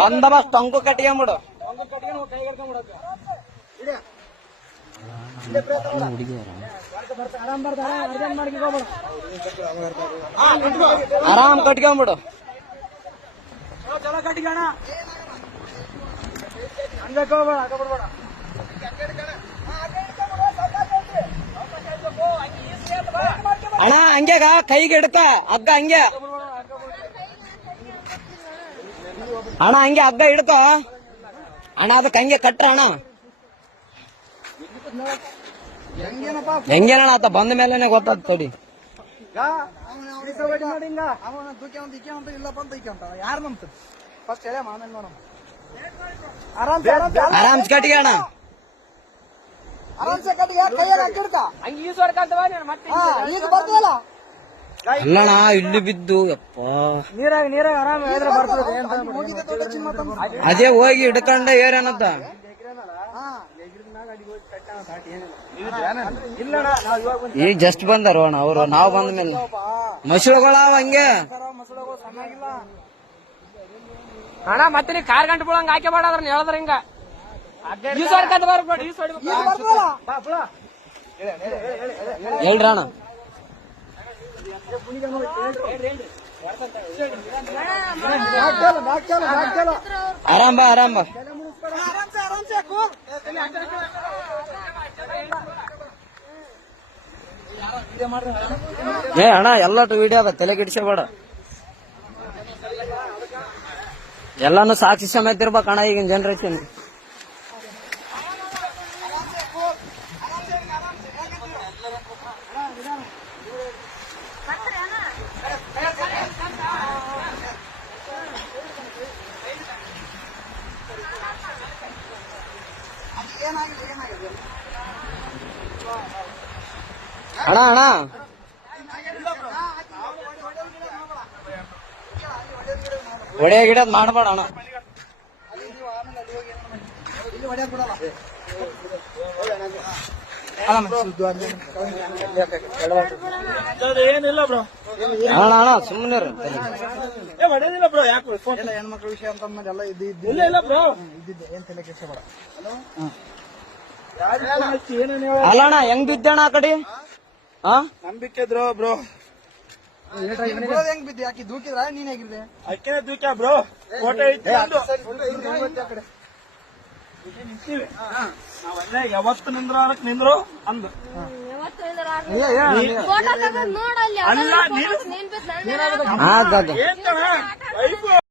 ಬಂದೋಬಸ್ತ್ ಟೊಂಕು ಕಟ್ಕೊಂಬಿಡು. ಆರಾಮ್ ಕಟ್ಕೊಂಬಿಡು. ಚಲೋ ಕಟ್ಕೋಣ. ಅಣ್ಣ ಹಂಗ್ಯಾಗ ಕೈಗೆ ಹಿಡ್ಕ ಹಗ್ಗ ಹಂಗೆ ಅಣ್ಣ ಹಂಗೆ ಹಗ್ಗ ಹಿಡ್ಕ ಅಣ್ಣ ಅದಕ್ಕೆ ಹಂಗೆ ಕಟ್ಟ ಅಣ್ಣ. ಹೆಂಗೇನಣ್ಣ ಆತ ಬಂದ ಮೇಲೆನೆ ಗೊತ್ತಾದ ತಡಿ. ಆರಾಮ್ ಕಟ್ಟಿ ಅಣ್ಣ. ಅಲ್ಲಣ್ಣ ಇಲ್ಲಿ ಬಿದ್ದು ಯಪ್ಪ ನೀರಾಗ ಆರಾಮ ಅದೇ ಹೋಗಿ ಹಿಡ್ಕೊಂಡ ಏರೇನತ್ತ. ಈಗ ಜಸ್ಟ್ ಬಂದಾರ ಅಣ್ಣ ಅವ್ರು. ನಾವ್ ಬಂದ ಮೇಲೆ ಮಸಳುಗಳಾವ ಹಂಗೆ ಅಣ್ಣ. ಮತ್ತೆ ನೀ ಕಾರ್ ಗಂಟೆ ಬಿಡಂಗ ಹಾಕಿ ಬಾಡ್ರ ಹೇಳಿದ್ರ ಹಿಂಗ ಹೇಳ್ರಣ್ಣ. ಆರಾಮ್ ಬಾ ಆರಾಮ್ ಬಾ. ಏ ಅಣ್ಣ ಎಲ್ಲಟು ವಿಡಿಯೋ ಅದ, ತಲೆ ಗಿಡಿಸಬೇಡ. ಎಲ್ಲಾನು ಸಾಕ್ಷಿ ಸಮೇತ ಇರ್ಬೇಕಣ್ಣ ಈಗಿನ ಜನರೇಷನ್. ಅಣ್ಣ ಅಣ್ಣ ಒಡೆಯ ಗಿಡದ್ ಮಾಡಬೇಡ ಅಣ್ಣ. ಏನಿಲ್ಲ ಬ್ರೋ, ಅಣ್ಣ ಅಣ್ಣ ಸುಮ್ಮನೆ ಹೊಡೆದಿಲ್ಲ ಬ್ರೋ. ಯಾಕೆ ಹೆಣ್ಮಕ್ಳ ವಿಷಯ ಅಂತ ಎಲ್ಲ ಇಲ್ಲ ಬ್ರೋ. ಏನ್ ತಲೆ ಕೆಡ್ಸಬೇಡ. ಅಲ್ಲ ಅಣ್ಣ ಹೆಂಗ್ ಬಿದ್ದಣ್ಣ ಆ ಕಡೆ? ನಂಬಿಕೆ ಬ್ರೋ. ಬ್ರೋ ಹೆಂಗ್ ಬಿದ್ದಿ? ಯಾಕೆ ದೂಕಿದ್ರ ನೀನ್ ಹೇಗಿದ್ದೆ? ಅಕ್ಕಿನ ದೂಕ್ಯ ಬ್ರೋ. ಫೋಟೋ ಐತಿ ನಾವೆಲ್ಲ ಯಾವತ್ತು ನಿಂದ್ರು ಅಂದು ಅಲ್ಲ